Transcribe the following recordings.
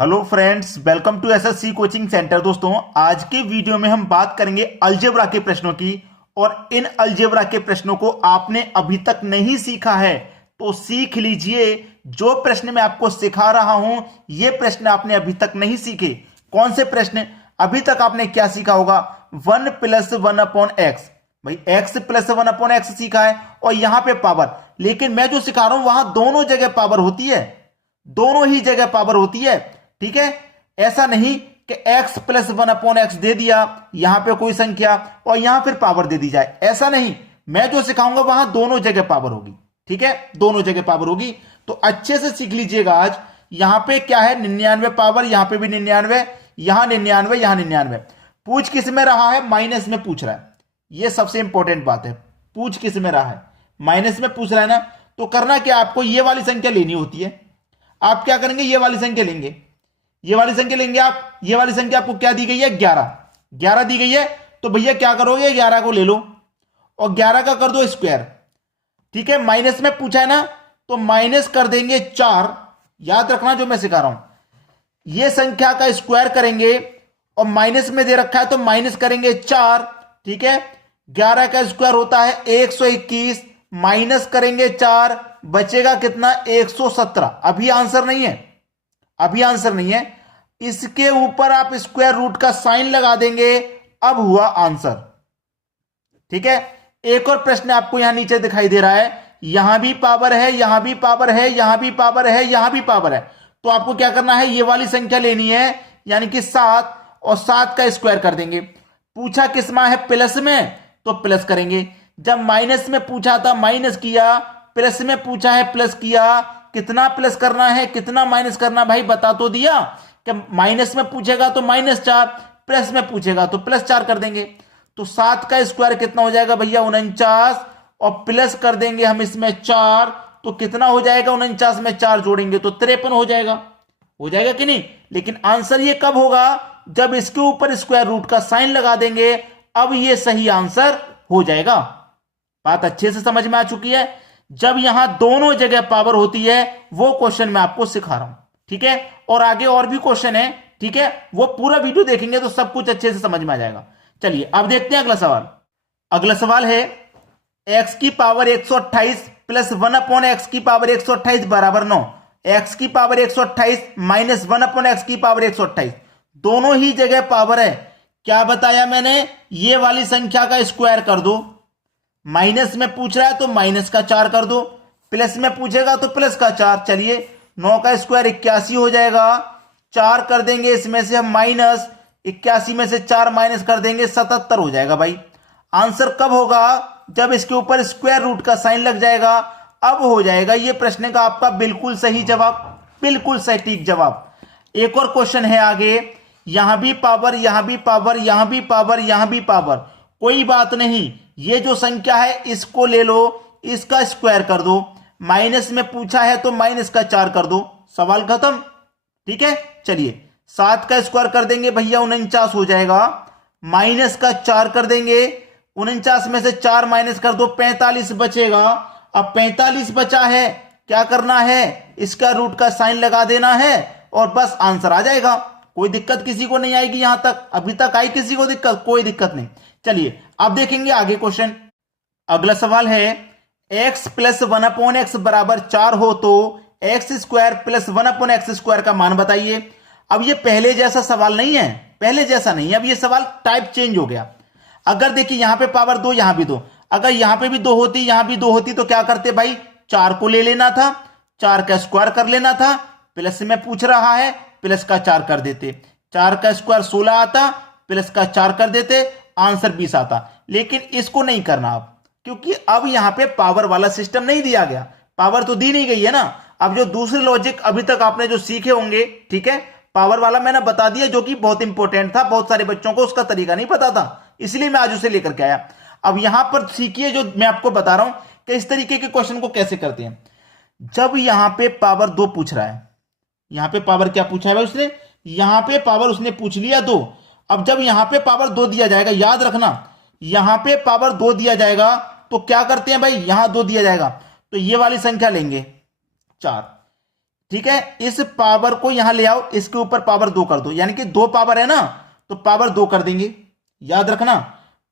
Hello friends, welcome to SSC coaching centre. दोस्तों, आज के वीडियो में हम बात करेंगे अलजेब्रा के प्रश्नों की। और इन अलजेब्रा के प्रश्नों को आपने अभी तक नहीं सीखा है तो सीख लीजिए। जो प्रश्न मैं आपको सिखा रहा हूं ये प्रश्न आपने अभी तक नहीं सीखे। कौन से प्रश्न? अभी तक आपने क्या सीखा होगा? 1+1/x। भाई x+1/x सीखा है और यहां पे पावर। लेकिन मैं जो सिखा रहा हूं वहां दोनों जगह पावर होती है, दोनों ही जगह पावर होती है। ठीक है, ऐसा नहीं कि x+1/x दे दिया यहां पे कोई संख्या और यहां फिर पावर दे दी जाए, ऐसा नहीं। मैं जो सिखाऊंगा वहां दोनों जगह पावर होगी। ठीक है, दोनों जगह पावर होगी तो अच्छे से सीख लीजिएगा। आज यहां पे क्या है? 99 पावर, यहां पे भी 99, यहां 99, यहां 99। पूछ किस में रहा है? माइनस में पूछ रहा है। यह सबसे इंपॉर्टेंट बात है। पूछ किस में रहा है? माइनस में पूछ रहा है ना। तो करना क्या, आपको यह वाली संख्या लेनी होती है। आप क्या करेंगे? ये वाली संख्या लेंगे, ये वाली संख्या लेंगे आप। ये वाली संख्या आपको क्या दी गई है? 11। 11 दी गई है तो भैया क्या करोगे? 11 को ले लो और 11 का कर दो स्क्वायर। ठीक है, माइनस में पूछा है ना तो माइनस कर देंगे 4। याद रखना जो मैं सिखा रहा हूं, ये संख्या का स्क्वायर करेंगे और माइनस में दे रखा है तो माइनस करेंगे 4। ठीक है, 11 का स्क्वायर होता है 121, माइनस करेंगे 4, बचेगा कितना? 117। अभी आंसर नहीं है, अभी आंसर नहीं है। इसके ऊपर आप स्क्वायर रूट का साइन लगा देंगे, अब हुआ आंसर। ठीक है, एक और प्रश्न आपको यहां नीचे दिखाई दे रहा है। यहां भी पावर है, यहां भी पावर है, यहां भी पावर है, यहां भी पावर है। तो आपको क्या करना है? ये वाली संख्या लेनी है, यानी कि 7, और 7 का स्क्वायर कर देंगे। पूछा किस में है? प्लस में, तो प्लस करेंगे। जब माइनस में पूछा था माइनस किया, प्लस में पूछा है प्लस किया। कितना प्लस करना है, कितना माइनस करना? भाई बता तो दिया कि माइनस में पूछेगा तो -4, प्लस में पूछेगा तो +4 कर देंगे। तो 7 का स्क्वायर कितना हो जाएगा भैया? 49, और प्लस कर देंगे हम इसमें 4, तो कितना हो जाएगा? 49 में 4 जोड़ेंगे तो 53 हो जाएगा। हो जाएगा कि नहीं? लेकिन आंसर ये कब होगा? जब इसके ऊपर स्क्वायर रूट का साइन लगा देंगे, अब ये सही आंसर हो जाएगा। बात अच्छे से समझ में आ चुकी है। जब यहां दोनों जगह पावर होती है वो क्वेश्चन मैं आपको सिखा रहा हूं। ठीक है, और आगे और भी क्वेश्चन है। ठीक है, वो पूरा वीडियो देखेंगे तो सब कुछ अच्छे से समझ में आ जाएगा। चलिए अब देखते हैं अगला सवाल। अगला सवाल है x की पावर 128 प्लस 1/x की पावर 128 बराबर 9। x की पावर 128 माइनस 1/x की पावर 128, दोनों ही जगह पावर है। क्या बताया मैंने? ये वाली संख्या का स्क्वायर कर दो। माइनस में पूछ रहा है तो माइनस का 4 कर दो, प्लस में पूछेगा तो प्लस का 4। चलिए, 9 का स्क्वायर 81 हो जाएगा। 4 कर देंगे इसमें से हम माइनस, 81 में से 4 माइनस कर देंगे 77 हो जाएगा। भाई आंसर कब होगा? जब इसके ऊपर स्क्वायर रूट का साइन लग जाएगा, अब हो जाएगा ये प्रश्न का आपका बिल्कुल सही जवाब, बिल्कुल सटीक जवाब। एक और क्वेश्चन है आगे। यहां भी पावर, यहां भी पावर, यहां भी पावर, यहां भी पावर। कोई बात नहीं, ये जो संख्या है इसको ले लो, इसका स्क्वायर कर दो। माइनस में पूछा है तो माइनस का 4 कर दो, सवाल खत्म। ठीक है, चलिए 7 का स्क्वायर कर देंगे भैया 49 हो जाएगा। माइनस का 4 कर देंगे, 49 में से 4 माइनस कर दो, 45 बचेगा। अब 45 बचा है, क्या करना है? इसका रूट का साइन लगा देना है और बस आंसर आ जाएगा। कोई दिक्कत किसी को नहीं आएगी। यहां तक अभी तक आई किसी को दिक्कत? कोई दिक्कत नहीं। चलिए अब देखेंगे आगे क्वेश्चन। अगला सवाल है x प्लस 1/x बराबर 4 हो तो x² प्लस 1/x² का मान बताइए। अब ये पहले जैसा सवाल नहीं है, पहले जैसा नहीं है। अब ये सवाल टाइप चेंज हो गया। अगर देखिए यहां पे पावर 2, यहां भी 2, अगर यहां पे भी 2 होती, यहां भी 2 होती तो क्या करते भाई? 4 को ले लेना था, 4 का स्क्वायर कर लेना था। प्लस में पूछ रहा है, प्लस का 4 कर देते। 4 का स्क्वायर 16 आता, प्लस का 4 कर देते, आंसर 20 आता। लेकिन इसको नहीं करना आप, क्योंकि अब यहां पे पावर वाला सिस्टम नहीं दिया गया। पावर तो दी नहीं गई है ना। अब जो दूसरे लॉजिक अभी तक आपने जो सीखे होंगे, ठीक है, पावर वाला मैंने बता दिया जो कि बहुत इंपॉर्टेंट था। बहुत सारे बच्चों को उसका तरीका नहीं पता था, इसलिए मैं आज उसे लेकर के आया। अब यहां पर सीखिए जो मैं आपको बता रहा हूं कि इस तरीके के क्वेश्चन को कैसे करते हैं। जब यहां पे पावर 2 पूछ रहा है, यहां पे पावर क्या पूछा है भाई उसने? यहां पे पावर उसने पूछ लिया 2। अब जब यहां पे पावर 2 दिया जाएगा, याद रखना, यहां पे पावर 2 दिया जाएगा तो क्या करते हैं भाई? यहां 2 दिया जाएगा तो ये वाली संख्या लेंगे 4। ठीक है, इस पावर को यहां ले आओ, इसके ऊपर पावर 2 कर दो, यानी कि 2 पावर है ना, तो पावर 2 कर देंगे। याद रखना,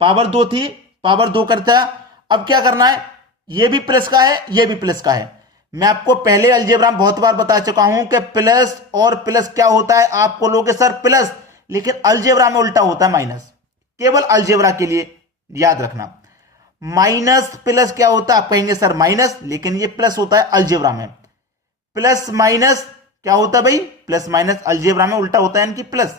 पावर 2 थी, पावर 2 करता। अब क्या करना है, ये भी प्लस का है, ये भी प्लस का है। मैं आपको पहले अलजेब्रा में बहुत बार बता चुका हूं कि प्लस और प्लस क्या होता है। आपको लोगे सर प्लस, लेकिन अलजेब्रा में उल्टा होता है माइनस। केवल अलजेब्रा के लिए याद रखना, माइनस प्लस क्या होता है, आप कहेंगे सर माइनस, लेकिन ये प्लस होता है अलजेब्रा में। प्लस माइनस क्या होता है भाई, प्लस माइनस अलजेब्रा में उल्टा होता है, यानी कि प्लस।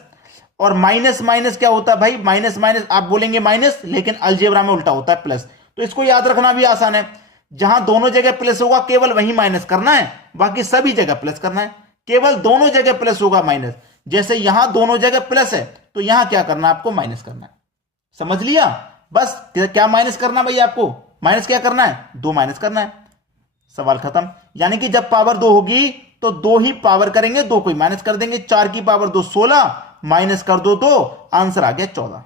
और माइनस माइनस क्या होता है भाई, माइनस माइनस आप बोलेंगे माइनस, लेकिन अलजेब्रा में उल्टा होता है प्लस। तो इसको याद रखना भी आसान है, जहां दोनों जगह प्लस होगा केवल वहीं माइनस करना है, बाकी सभी जगह प्लस करना है। केवल दोनों जगह प्लस होगा माइनस, जैसे यहां दोनों जगह प्लस है तो यहां क्या करना है, आपको माइनस करना है। समझ लिया, बस क्या माइनस करना भाई, आपको माइनस क्या करना है, 2 माइनस करना है, सवाल खत्म। यानी कि जब पावर 2 होगी तो 2 ही पावर करेंगे, 2 को ही माइनस कर देंगे। 4 की पावर 2 16, माइनस कर दो 2, आंसर आ गया 14।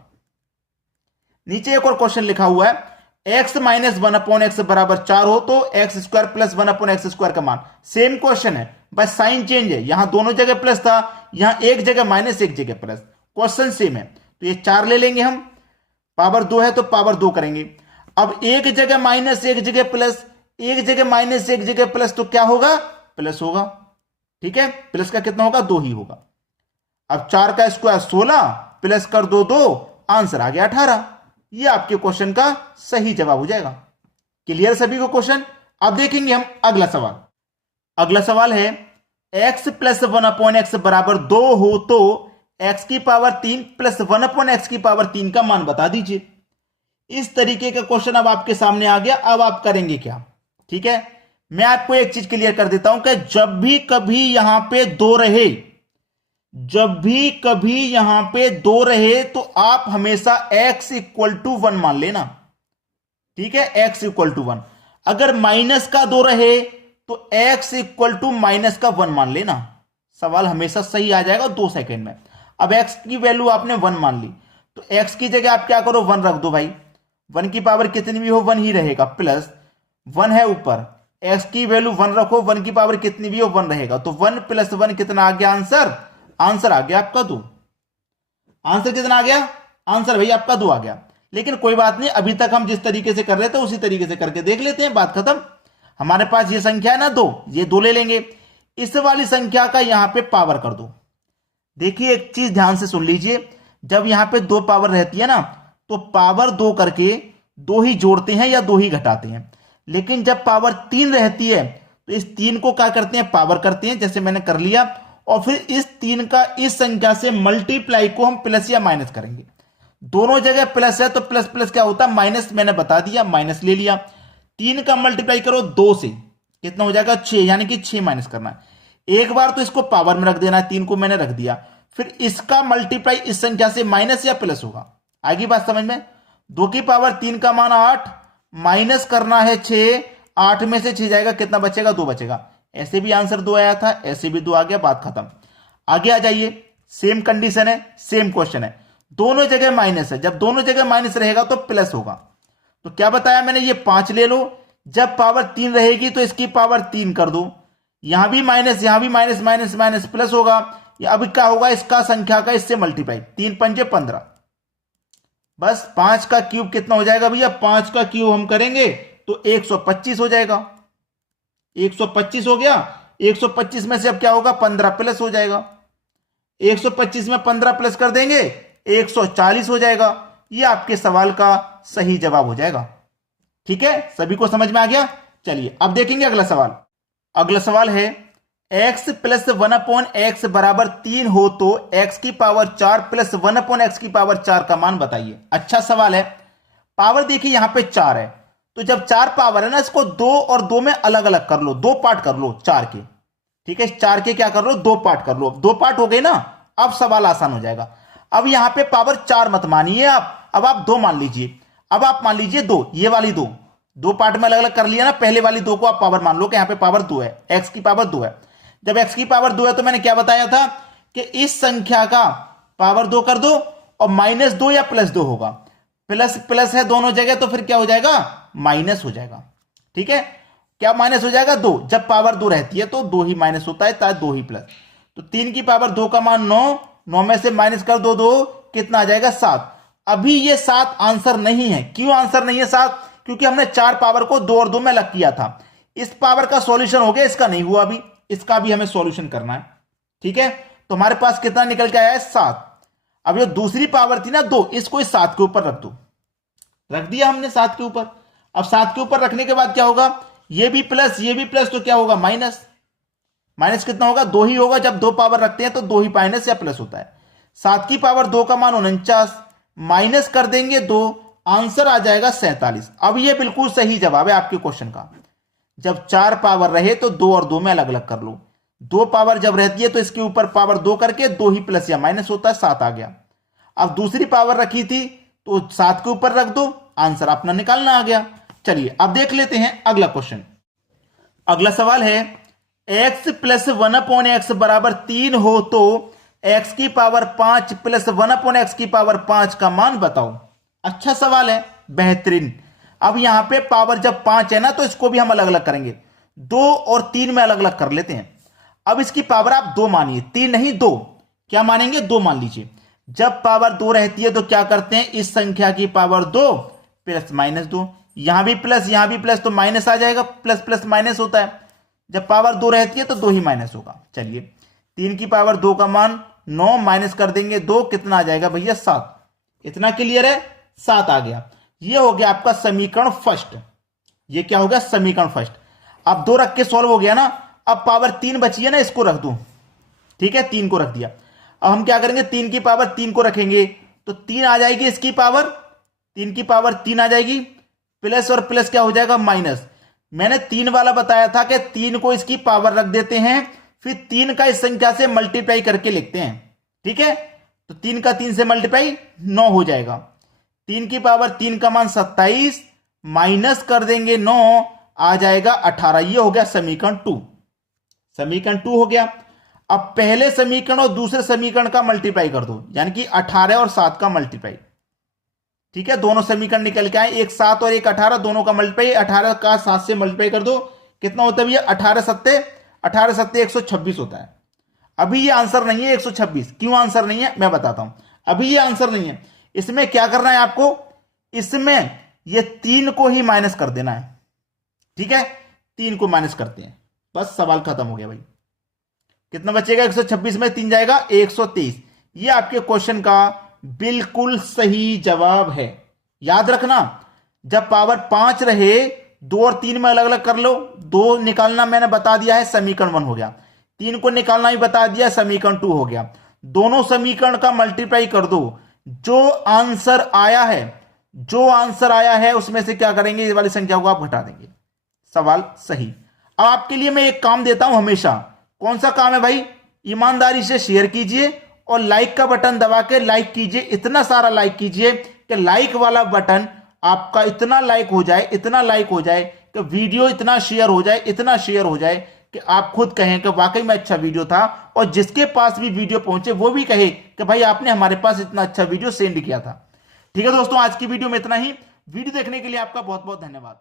नीचे एक और क्वेश्चन लिखा हुआ है, x माइनस 1/x बराबर 4 हो तो x square plus 1/x square का मान। सेम क्वेश्चन है, बस साइन चेंज है, यहां दोनों जगह प्लस था, यहां एक जगह माइनस एक जगह प्लस, क्वेश्चन सेम है। तो ये 4 ले लेंगे हम, पावर 2 है तो पावर 2 करेंगे। अब एक जगह माइनस एक जगह प्लस, एक जगह माइनस एक जगह प्लस, तो क्या होगा, प्लस होगा। ठीक है, प्लस का कितना होगा, 2 ही होगा। अब 4 का स्क्वायर 16, प्लस कर दो 2, आंसर आ गया 18। ये आपके क्वेश्चन का सही जवाब हो जाएगा। क्लियर सभी को क्वेश्चन। अब देखेंगे हम अगला सवाल। अगला सवाल है, x प्लस 1/x बराबर 2 हो तो x की पावर 3 प्लस 1/x की पावर 3 का मान बता दीजिए। इस तरीके का क्वेश्चन अब आपके सामने आ गया। अब आप करेंगे क्या, ठीक है, मैं आपको एक चीज क्लियर कर देता हूं कि जब भी कभी यहां पे 2 रहे, जब भी कभी यहां पे 2 रहे तो आप हमेशा x इक्वल टू 1 मान लेना। ठीक है, x इक्वल टू 1। अगर माइनस का 2 रहे तो x इक्वल टू माइनस का 1 मान लेना। सवाल हमेशा सही आ जाएगा 2 सेकंड में। अब x की वैल्यू आपने 1 मान ली, तो x की जगह आप क्या करो, 1 रख दो भाई। 1 की पावर कितनी भी हो 1 ही रहेगा, प्लस 1 है ऊपर, x की वैल्यू 1 रखो, 1 की पावर कितनी भी हो 1 रहेगा। तो 1 प्लस 1 कितना आ गया, आंसर, आंसर आ गया आपका 2। आंसर कितना आ गया, आंसर भाई आपका 2 आ गया। लेकिन कोई बात नहीं, अभी तक हम जिस तरीके से कर रहे थे उसी तरीके से करके देख लेते हैं, बात खत्म। हमारे पास ये संख्या है ना 2, ये 2 ले लेंगे, इस वाली संख्या का यहां पे पावर कर दो। देखिए एक चीज ध्यान से सुन लीजिए, जब यहां पे 2 पावर रहती है ना, तो पावर 2 करके 2 ही जोड़ते हैं या 2 ही घटाते हैं। लेकिन जब पावर 3 रहती है तो इस 3 को क्या करते हैं, पावर करते हैं, जैसे मैंने कर लिया। और फिर इस 3 का इस संख्या से मल्टीप्लाई को हम प्लस या माइनस करेंगे। दोनों जगह प्लस है तो प्लस प्लस क्या होता है, माइनस, मैंने बता दिया, माइनस ले लिया। 3 का मल्टीप्लाई करो 2 से, कितना हो जाएगा 6, यानी कि 6 माइनस करना है। एक बार तो इसको पावर में रख देना है, 3 को मैंने रख दिया, फिर इसका मल्टीप्लाई इस संख्या से माइनस या प्लस होगा। आगे बात समझ में। 2 की पावर 3 का मान 8, माइनस करना है 6, 8 में से 6 जाएगा, कितना बचेगा, 2 बचेगा। ऐसे भी आंसर 2 आया था, ऐसे भी 2 आ गया, बात खत्म। आगे आ जाइए, सेम कंडीशन है, सेम क्वेश्चन है, दोनों जगह माइनस है। जब दोनों जगह माइनस रहेगा तो प्लस होगा। तो क्या बताया मैंने, ये 5 ले लो, जब पावर 3 रहेगी तो इसकी पावर 3 कर दो, यहां भी माइनस, यहां भी माइनस, माइनस माइनस प्लस होगा। अब क्या होगा, इसका संख्या का इससे मल्टीप्लाई, 3 पंजे 15, बस 5 का क्यूब कितना हो जाएगा भैया, 5 का क्यूब हम करेंगे तो 125 हो जाएगा। 125 हो गया, 125 में से अब क्या होगा, 15 प्लस हो जाएगा। 125 में 15 प्लस कर देंगे, 140 हो जाएगा। ये आपके सवाल का सही जवाब हो जाएगा। ठीक है, सभी को समझ में आ गया। चलिए अब देखेंगे अगला सवाल। अगला सवाल है, x प्लस 1/x बराबर 3 हो तो x की पावर 4 प्लस 1/x की पावर 4 का मान बताइए। अच्छा सवाल है। पावर देखिए यहां पे 4 है, तो जब 4 पावर है ना, इसको 2 और 2 में अलग अलग कर लो, 2 पार्ट कर लो 4 के। ठीक है, 4 के क्या कर लो, 2 पार्ट कर लो। 2 पार्ट हो गए ना, अब सवाल आसान हो जाएगा। अब यहां पे पावर 4 मत मानिए आप, अब आप 2 मान लीजिए। अब आप मान लीजिए 2, ये वाली 2 पार्ट में अलग अलग कर लिया ना, पहले वाली 2 को आप पावर मान लो कि यहां पे पावर 2 है, x की पावर 2 है। जब x की पावर 2 है तो मैंने क्या बताया था कि इस संख्या का पावर 2 कर दो और -2 या +2 होगा। प्लस प्लस है दोनों जगह, तो फिर क्या हो जाएगा, माइनस हो जाएगा। ठीक है, क्या माइनस हो जाएगा 2, जब पावर 2 रहती है तो 2 ही माइनस होता है, 2 ही प्लस। तो 3 की पावर 2 का मान 9, 9 में से माइनस कर दो 2, कितना आ जाएगा 7। अभी ये 7 आंसर नहीं है। क्यों आंसर नहीं है 7? क्योंकि हमने 4 पावर को 2 और 2 में अलग किया था। इस पावर का सॉल्यूशन हो गया, इसका नहीं हुआ अभी, इसका भी हमें सॉल्यूशन करना है। ठीक है, तो हमारे पास कितना निकल के आया है 7। अब जो दूसरी पावर थी ना 2, इसको इस 7 के ऊपर रख दो। रख दिया हमने 7 के ऊपर। अब 7 के ऊपर रखने के बाद क्या होगा, ये भी प्लस ये भी प्लस, तो क्या होगा माइनस। माइनस कितना होगा 2 ही होगा, जब 2 पावर रखते हैं तो 2 ही माइनस या प्लस होता है। 7 की पावर 2 का मान 49, माइनस कर देंगे 2, आंसर आ जाएगा 47। अब ये बिल्कुल सही जवाब है आपके क्वेश्चन का। जब 4 पावर रहे तो 2 और 2 में अलग अलग कर लो। 2 पावर जब रहती है तो इसके ऊपर पावर 2 करके 2 ही प्लस या माइनस होता है, 7 आ गया। अब दूसरी पावर रखी थी तो 7 के ऊपर रख दो, आंसर अपना निकालना आ गया। चलिए अब देख लेते हैं अगला क्वेश्चन। अगला सवाल है x प्लस 1/x बराबर 3 हो तो x की पावर 5 प्लस 1/x की पावर 5 का मान बताओ। अच्छा सवाल है, बेहतरीन। अब यहां पे पावर जब 5 है ना तो इसको भी हम अलग अलग करेंगे, 2 और 3 में अलग अलग कर लेते हैं। अब इसकी पावर आप 2 मानिए, 3 नहीं 2। क्या मानेंगे 2 मान लीजिए। जब पावर 2 रहती है तो क्या करते हैं, इस संख्या की पावर 2 प्लस माइनस 2, यहां भी प्लस तो माइनस आ जाएगा, प्लस प्लस माइनस होता है। जब पावर 2 रहती है तो 2 ही माइनस होगा। चलिए 3 की पावर 2 का मान 9, माइनस कर देंगे 2, कितना आ जाएगा भैया 7। इतना क्लियर है, 7 आ गया। ये हो गया आपका समीकरण फर्स्ट। ये क्या हो गया, समीकरण फर्स्ट। अब 2 रख के सॉल्व हो गया ना। अब पावर 3 बची है ना, इसको रख दो। ठीक है, 3 को रख दिया। अब हम क्या करेंगे, 3 की पावर 3 को रखेंगे तो 3 आ जाएगी इसकी पावर, 3 की पावर 3 आ जाएगी, प्लस और प्लस क्या हो जाएगा माइनस। मैंने 3 वाला बताया था कि 3 को इसकी पावर रख देते हैं, फिर 3 का इस संख्या से मल्टीप्लाई करके लिखते हैं। ठीक है, तो 3 का 3 से मल्टीप्लाई 9 हो जाएगा। 3 की पावर 3 का मान 27, माइनस कर देंगे 9, आ जाएगा 18। ये हो गया समीकरण 2। समीकरण 2 हो गया। अब पहले समीकरण और दूसरे समीकरण का मल्टीप्लाई कर दो, यानी कि 18 और 7 का मल्टीप्लाई। ठीक है, दोनों समीकरण निकल के आए, एक 7 और एक 18, दोनों का मल्टीप्लाई। 18 का 7 से मल्टीप्लाई कर दो, कितना होता है भैया 18 सत्ते 126 होता है। अभी ये आंसर नहीं है 126। क्यों आंसर नहीं है मैं बताता हूं। अभी ये आंसर नहीं है। इसमें क्या करना है आपको, इसमें ये 3 को ही माइनस कर देना है। ठीक है, 3 को माइनस करते हैं, बस सवाल खत्म हो गया भाई। कितना बचेगा, 126 में 3 जाएगा 123। ये आपके क्वेश्चन का बिल्कुल सही जवाब है। याद रखना, जब पावर 5 रहे 2 और 3 में अलग अलग कर लो। 2 निकालना मैंने बता दिया है, समीकरण 1 हो गया। 3 को निकालना भी बता दिया, समीकरण 2 हो गया। दोनों समीकरण का मल्टीप्लाई कर दो, जो आंसर आया है उसमें से क्या करेंगे, ये वाली संख्या को आप घटा देंगे। सवाल सही। अब आपके लिए मैं एक काम देता हूं हमेशा। कौन सा काम है भाई, ईमानदारी से शेयर कीजिए और लाइक का बटन दबा के लाइक कीजिए। इतना सारा लाइक कीजिए कि लाइक वाला बटन आपका इतना लाइक हो जाए कि वीडियो इतना शेयर हो जाए कि आप खुद कहें कि वाकई में अच्छा वीडियो था, और जिसके पास भी वीडियो पहुंचे वो भी कहे कि भाई आपने हमारे पास इतना अच्छा वीडियो सेंड किया था। ठीक है दोस्तों, आज की वीडियो में इतना ही। वीडियो देखने के लिए आपका बहुत बहुत धन्यवाद।